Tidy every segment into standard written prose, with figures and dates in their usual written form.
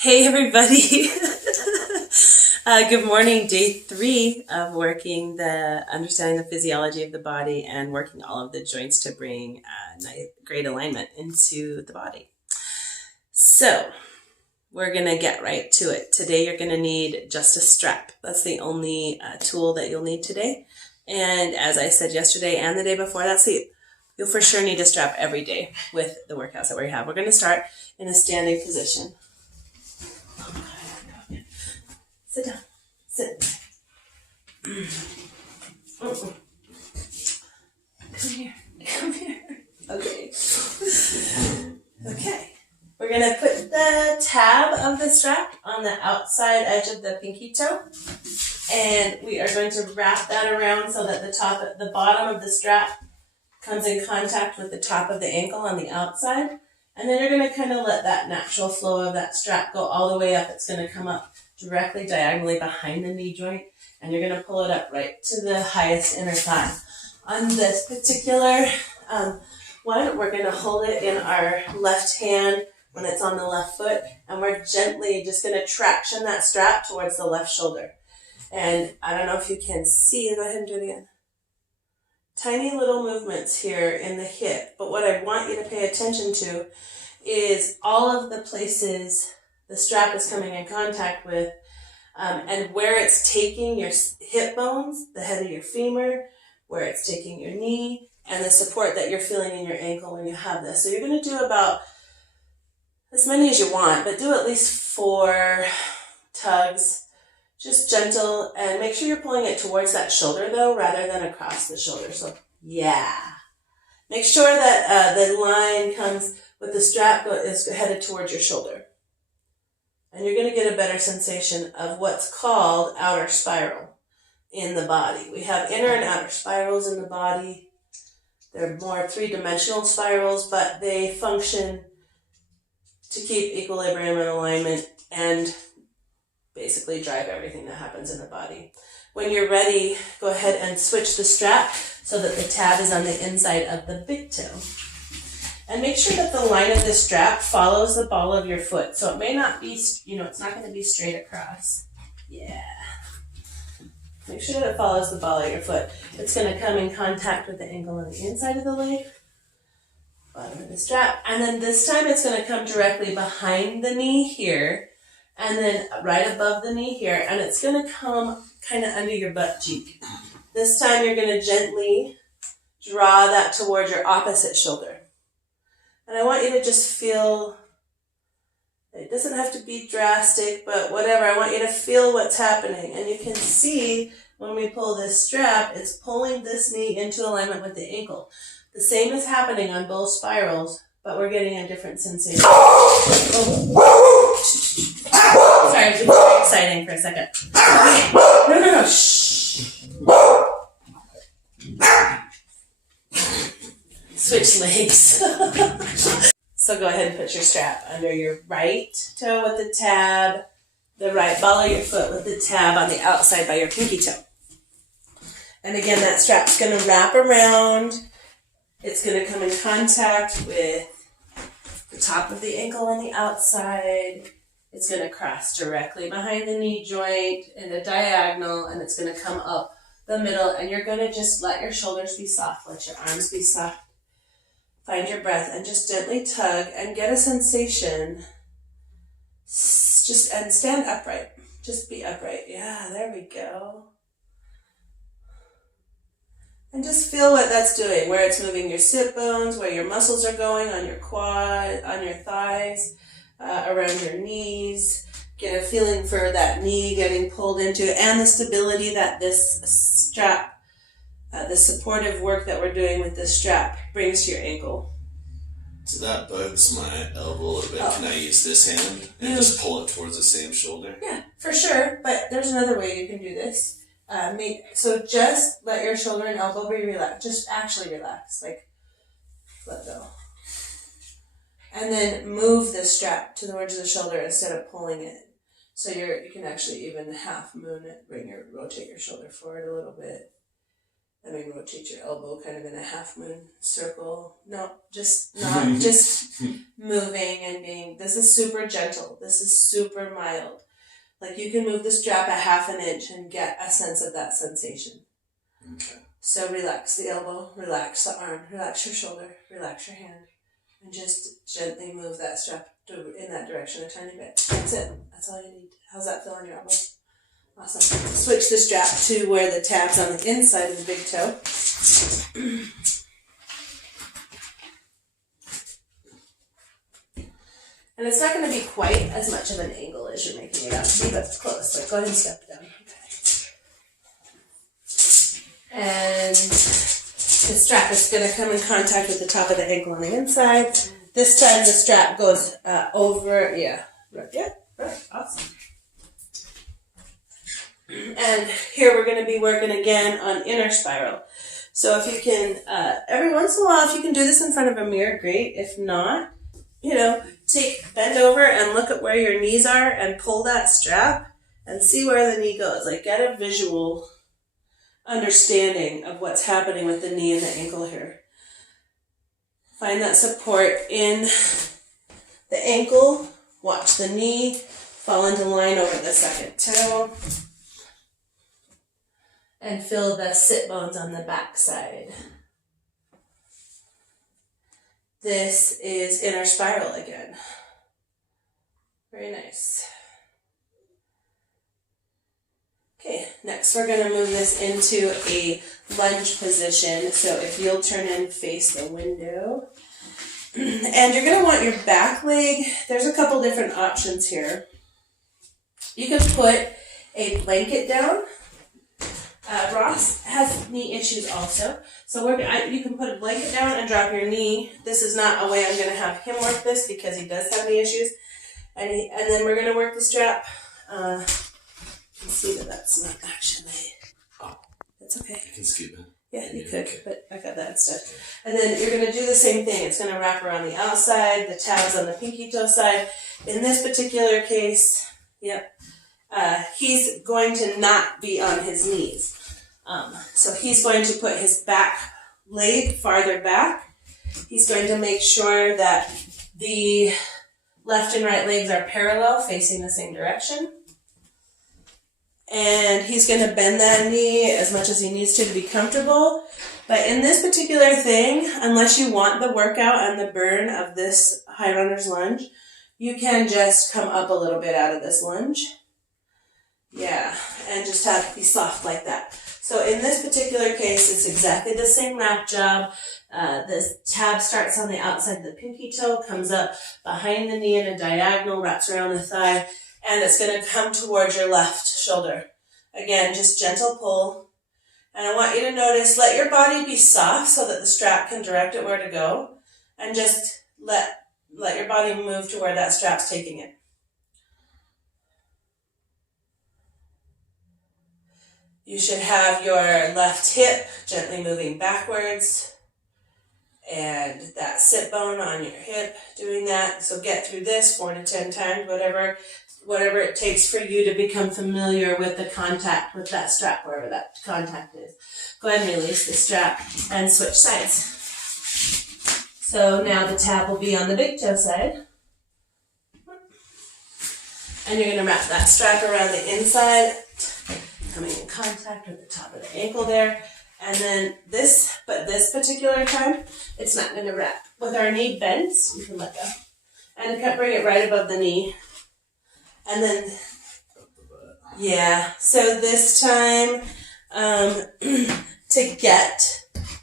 Hey everybody! Good morning, day 3 of working understanding the physiology of the body and working all of the joints to bring great alignment into the body. So, we're going to get right to it. Today you're going to need just a strap. That's the only tool that you'll need today. And as I said yesterday and the day before, you'll for sure need a strap every day with the workouts that we have. We're going to start in a standing position. Sit down. Sit. Come here. Come here. Okay. Okay. We're going to put the tab of the strap on the outside edge of the pinky toe. And we are going to wrap that around so that the bottom of the strap comes in contact with the top of the ankle on the outside. And then you're going to kind of let that natural flow of that strap go all the way up. It's going to come up directly diagonally behind the knee joint, and you're going to pull it up right to the highest inner thigh. On this particular one, we're going to hold it in our left hand when it's on the left foot, and we're gently just going to traction that strap towards the left shoulder. And I don't know if you can see, go ahead and do it again. Tiny little movements here in the hip, but what I want you to pay attention to is all of the places the strap is coming in contact with, and where it's taking your hip bones, the head of your femur, where it's taking your knee, and the support that you're feeling in your ankle when you have this. So you're going to do about as many as you want, but do at least 4 tugs, just gentle, and make sure you're pulling it towards that shoulder though, rather than across the shoulder. So yeah. Make sure that the line comes with the strap is headed towards your shoulder. And you're going to get a better sensation of what's called outer spiral in the body. We have inner and outer spirals in the body. They're more 3-dimensional spirals, but they function to keep equilibrium and alignment and basically drive everything that happens in the body. When you're ready, go ahead and switch the strap so that the tab is on the inside of the big toe. And make sure that the line of the strap follows the ball of your foot. So it may not be, it's not going to be straight across. Yeah. Make sure that it follows the ball of your foot. It's going to come in contact with the ankle on the inside of the leg, bottom of the strap. And then this time it's going to come directly behind the knee here, and then right above the knee here. And it's going to come kind of under your butt cheek. This time you're going to gently draw that towards your opposite shoulder. And I want you to just feel, it doesn't have to be drastic, but whatever. I want you to feel what's happening. And you can see when we pull this strap, it's pulling this knee into alignment with the ankle. The same is happening on both spirals, but we're getting a different sensation. Oh. Sorry, it was very exciting for a second. Okay. No. Shh. Switch legs. So go ahead and put your strap under your right toe with the tab, the right ball of your foot with the tab on the outside by your pinky toe. And again, that strap's going to wrap around. It's going to come in contact with the top of the ankle on the outside. It's going to cross directly behind the knee joint in a diagonal, and it's going to come up the middle, and you're going to just let your shoulders be soft, let your arms be soft. Find your breath and just gently tug and get a sensation. And stand upright. Just be upright. Yeah, there we go. And just feel what that's doing, where it's moving your sit bones, where your muscles are going on your quad, on your thighs, around your knees. Get a feeling for that knee getting pulled into, and the stability that this strap, the supportive work that we're doing with this strap brings to your ankle. So that bugs my elbow a little bit. Can I use this hand and just pull it towards the same shoulder? Yeah, for sure. But there's another way you can do this. So just let your shoulder and elbow be relaxed. Just actually relax. Like, let go. And then move the strap towards the shoulder instead of pulling it. So you can actually even half moon it, rotate your shoulder forward a little bit. I mean, rotate your elbow kind of in a half moon circle. No, just not just moving and being, this is super gentle. This is super mild. Like you can move the strap a half an inch and get a sense of that sensation. Okay. So relax the elbow, relax the arm, relax your shoulder, relax your hand, and just gently move that strap in that direction a tiny bit. That's it. That's all you need. How's that feel on your elbow? Awesome. Switch the strap to where the tab's on the inside of the big toe. And it's not going to be quite as much of an angle as you're making it out to be, but it's close. Like, go ahead and step down. Okay. And the strap is going to come in contact with the top of the ankle on the inside. This time the strap goes over, right, awesome. And here we're going to be working again on inner spiral. So if you can, every once in a while, if you can do this in front of a mirror, great. If not, bend over and look at where your knees are and pull that strap and see where the knee goes. Like get a visual understanding of what's happening with the knee and the ankle here. Find that support in the ankle. Watch the knee fall into line over the second toe. And feel the sit bones on the back side. This is inner spiral again. Very nice. Okay, next we're going to move this into a lunge position. So if you'll turn and face the window. And you're going to want your back leg. There's a couple different options here. You can put a blanket down. Ross has knee issues also. So you can put a blanket down and drop your knee. This is not a way I'm going to have him work this because he does have knee issues. And then we're going to work the strap. You can see that that's not actually... Oh. That's okay. You can scoop it. Yeah, you could, but I got that instead. And then you're going to do the same thing. It's going to wrap around the outside, the tabs on the pinky toe side. In this particular case, he's going to not be on his knees. So he's going to put his back leg farther back. He's going to make sure that the left and right legs are parallel, facing the same direction. And he's going to bend that knee as much as he needs to be comfortable. But in this particular thing, unless you want the workout and the burn of this high runner's lunge, you can just come up a little bit out of this lunge. Yeah, and just have it be soft like that. So in this particular case, it's exactly the same lat job. The tab starts on the outside of the pinky toe, comes up behind the knee in a diagonal, wraps around the thigh, and it's going to come towards your left shoulder. Again, just gentle pull. And I want you to notice, let your body be soft so that the strap can direct it where to go. And just let your body move to where that strap's taking it. You should have your left hip gently moving backwards and that sit bone on your hip doing that. So get through this 4 to 10 times, whatever it takes for you to become familiar with the contact with that strap, wherever that contact is. Go ahead and release the strap and switch sides. So now the tab will be on the big toe side. And you're going to wrap that strap around the inside, coming in contact with the top of the ankle there. And then this particular time, it's not going to wrap. With our knee bent, you can let go. And bring it right above the knee. And then, so this time, to get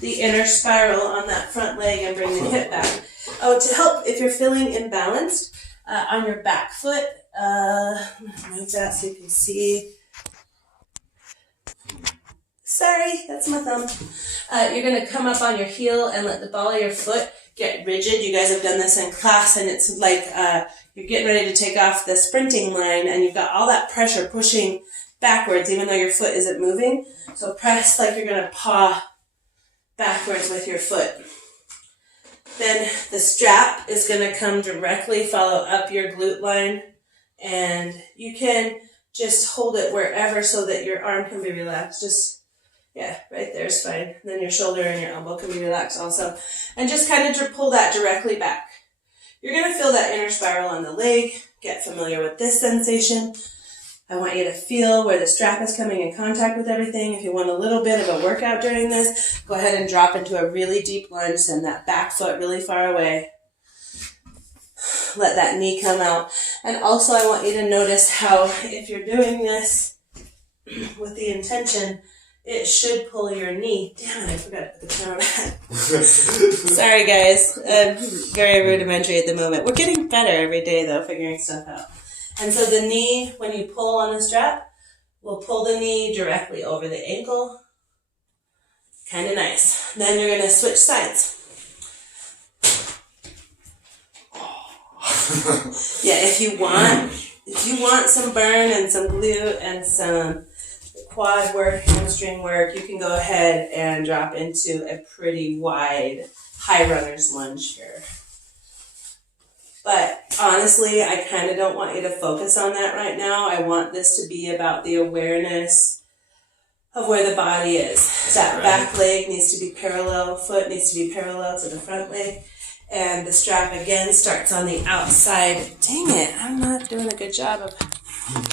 the inner spiral on that front leg and bring the hip back. Oh, to help if you're feeling imbalanced on your back foot, move that so you can see. Sorry, that's my thumb. You're going to come up on your heel and let the ball of your foot get rigid. You guys have done this in class, and it's like you're getting ready to take off the sprinting line, and you've got all that pressure pushing backwards, even though your foot isn't moving. So press like you're going to paw backwards with your foot. Then the strap is going to come directly, follow up your glute line, and you can just hold it wherever so that your arm can be relaxed. Yeah, right there is fine. Then your shoulder and your elbow can be relaxed also. And just kind of pull that directly back. You're going to feel that inner spiral on the leg. Get familiar with this sensation. I want you to feel where the strap is coming in contact with everything. If you want a little bit of a workout during this, go ahead and drop into a really deep lunge. Send that back foot really far away. Let that knee come out. And also I want you to notice how if you're doing this with the intention, it should pull your knee. Damn it, I forgot to put the camera back. Sorry guys, very rudimentary at the moment. We're getting better every day though, figuring stuff out. And so the knee, when you pull on the strap, will pull the knee directly over the ankle. Kind of nice. Then you're going to switch sides. Yeah, if you want some burn and some glute and some quad work, hamstring work, you can go ahead and drop into a pretty wide high runner's lunge here. But honestly, I kind of don't want you to focus on that right now. I want this to be about the awareness of where the body is. That back leg needs to be parallel, foot needs to be parallel to the front leg. And the strap again starts on the outside. Dang it, I'm not doing a good job of,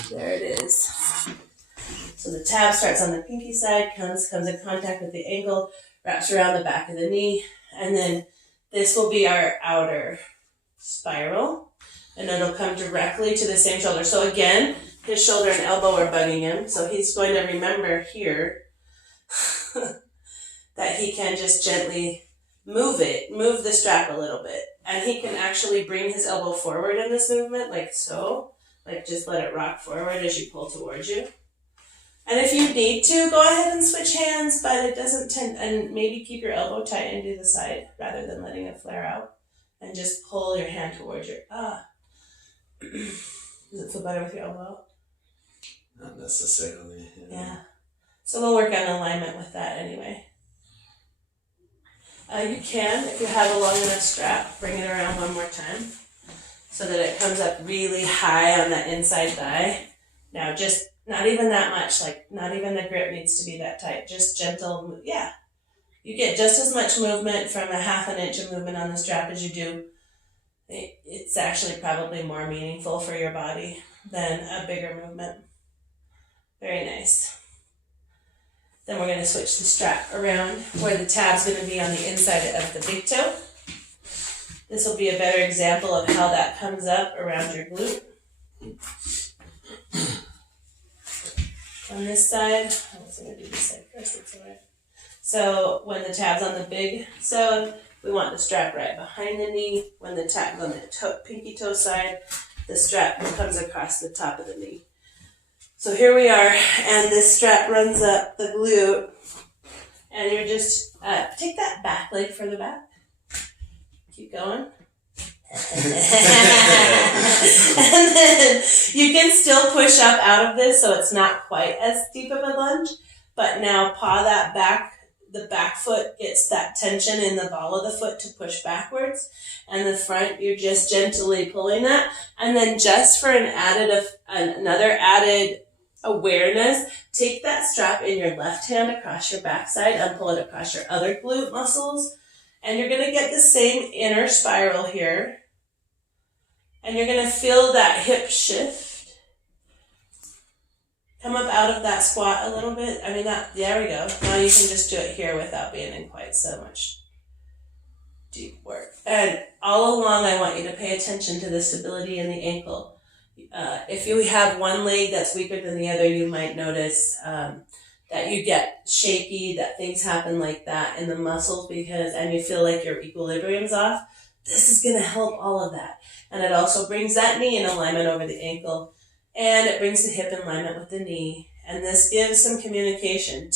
there it is. So the tab starts on the pinky side, comes in contact with the ankle, wraps around the back of the knee, and then this will be our outer spiral, and it'll come directly to the same shoulder. So again, his shoulder and elbow are bugging him, so he's going to remember here that he can just gently move the strap a little bit, and he can actually bring his elbow forward in this movement, like so, like just let it rock forward as you pull towards you. And if you need to, go ahead and switch hands, but it doesn't tend, and maybe keep your elbow tight into the side rather than letting it flare out. And just pull your hand towards your, Does it feel better with your elbow? Not necessarily. Yeah. So we'll work on alignment with that anyway. You can, if you have a long enough strap, bring it around one more time so that it comes up really high on that inside thigh. Now just not even that much, like not even the grip needs to be that tight, just gentle, yeah. You get just as much movement from a 1/2 inch of movement on the strap as you do. It's actually probably more meaningful for your body than a bigger movement. Very nice. Then we're going to switch the strap around where the tab's going to be on the inside of the big toe. This will be a better example of how that comes up around your glute. On this side, I was going to do this side first, that's all right. So when the tab's on the big toe, we want the strap right behind the knee. When the tab's on the pinky toe side, the strap comes across the top of the knee. So here we are, and this strap runs up the glute, and you're just, take that back leg further back. Keep going. And then you can still push up out of this so it's not quite as deep of a lunge, but now paw that back. The back foot gets that tension in the ball of the foot to push backwards, and the front, you're just gently pulling that. And then just for another added awareness, take that strap in your left hand across your backside and pull it across your other glute muscles. And you're going to get the same inner spiral here. And you're going to feel that hip shift. Come up out of that squat a little bit. There we go. Now you can just do it here without being in quite so much deep work. And all along, I want you to pay attention to the stability in the ankle. If you have one leg that's weaker than the other, you might notice that you get shaky, that things happen like that in the muscles and you feel like your equilibrium's off. This is going to help all of that. And it also brings that knee in alignment over the ankle. And it brings the hip in alignment with the knee. And this gives some communication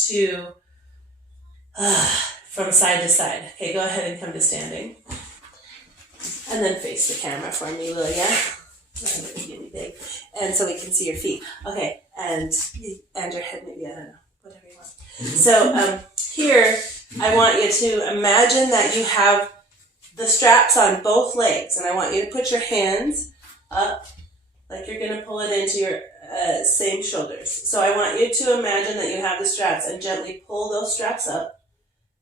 from side to side. Okay, go ahead and come to standing. And then face the camera for me, will ya? I'm going to give you big. And so we can see your feet. Okay, and your head maybe, I don't know, whatever you want. So here, I want you to imagine that you have the straps on both legs. And I want you to put your hands up like you're going to pull it into your same shoulders. So I want you to imagine that you have the straps and gently pull those straps up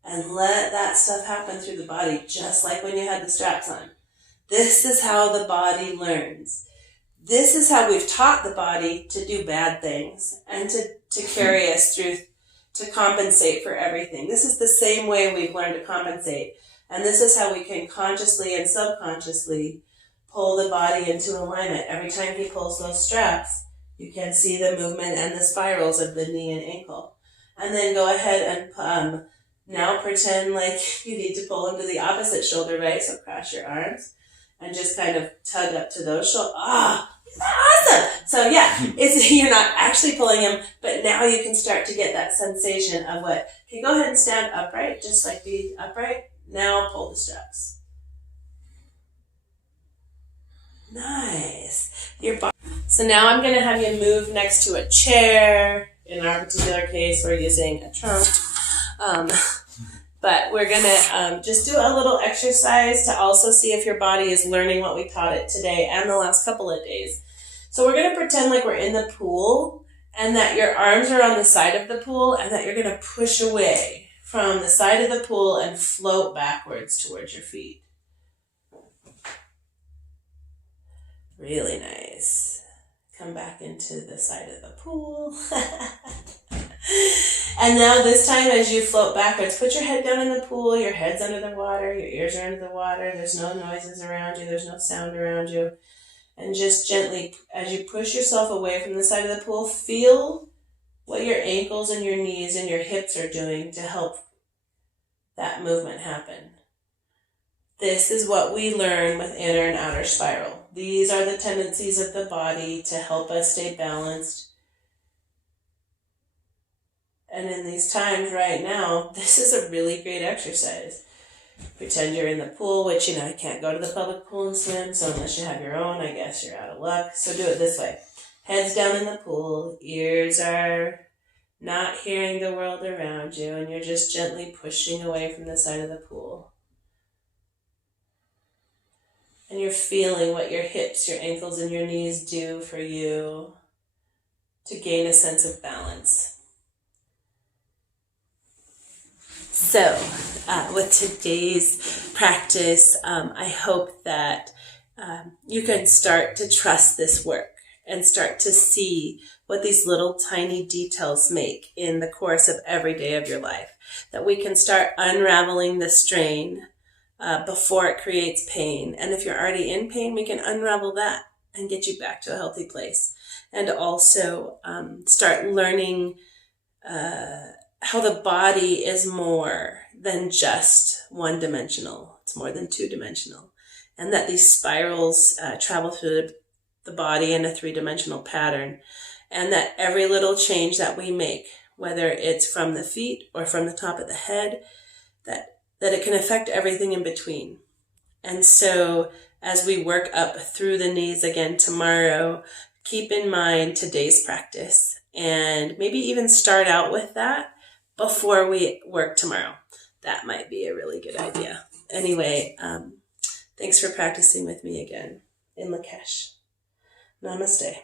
and let that stuff happen through the body, just like when you had the straps on. This is how the body learns. This is how we've taught the body to do bad things and to carry us through, to compensate for everything. This is the same way we've learned to compensate. And this is how we can consciously and subconsciously pull the body into alignment. Every time he pulls those straps, you can see the movement and the spirals of the knee and ankle. And then go ahead and now pretend like you need to pull him to the opposite shoulder, right? So cross your arms and just kind of tug up to those shoulders. Awesome! So yeah, you're not actually pulling him, but now you can start to get that sensation of what. Okay, go ahead and stand upright, just like be upright. Now pull the straps. Nice. So now I'm going to have you move next to a chair. In our particular case, we're using a trunk. But we're going to just do a little exercise to also see if your body is learning what we taught it today and the last couple of days. So we're going to pretend like we're in the pool and that your arms are on the side of the pool and that you're going to push away from the side of the pool and float backwards towards your feet. Really nice. Come back into the side of the pool. And now this time as you float backwards, put your head down in the pool, your head's under the water, your ears are under the water, there's no noises around you, there's no sound around you. And just gently, as you push yourself away from the side of the pool, feel what your ankles and your knees and your hips are doing to help that movement happen. This is what we learn with inner and outer spiral. These are the tendencies of the body to help us stay balanced. And in these times right now, this is a really great exercise. Pretend you're in the pool, which, you can't go to the public pool and swim, so unless you have your own, I guess you're out of luck. So do it this way. Head's down in the pool, ears are not hearing the world around you, and you're just gently pushing away from the side of the pool. And you're feeling what your hips, your ankles, and your knees do for you to gain a sense of balance. So, with today's practice, I hope that you can start to trust this work and start to see what these little tiny details make in the course of every day of your life. That we can start unraveling the strain before it creates pain. And if you're already in pain, we can unravel that and get you back to a healthy place. And also start learning how the body is more than just one-dimensional. It's more than two-dimensional. And that these spirals travel through the body in a three-dimensional pattern. And that every little change that we make, whether it's from the feet or from the top of the head, that it can affect everything in between. And so as we work up through the knees again tomorrow, keep in mind today's practice and maybe even start out with that before we work tomorrow. That might be a really good idea. Anyway, thanks for practicing with me again in Lakesh. Namaste.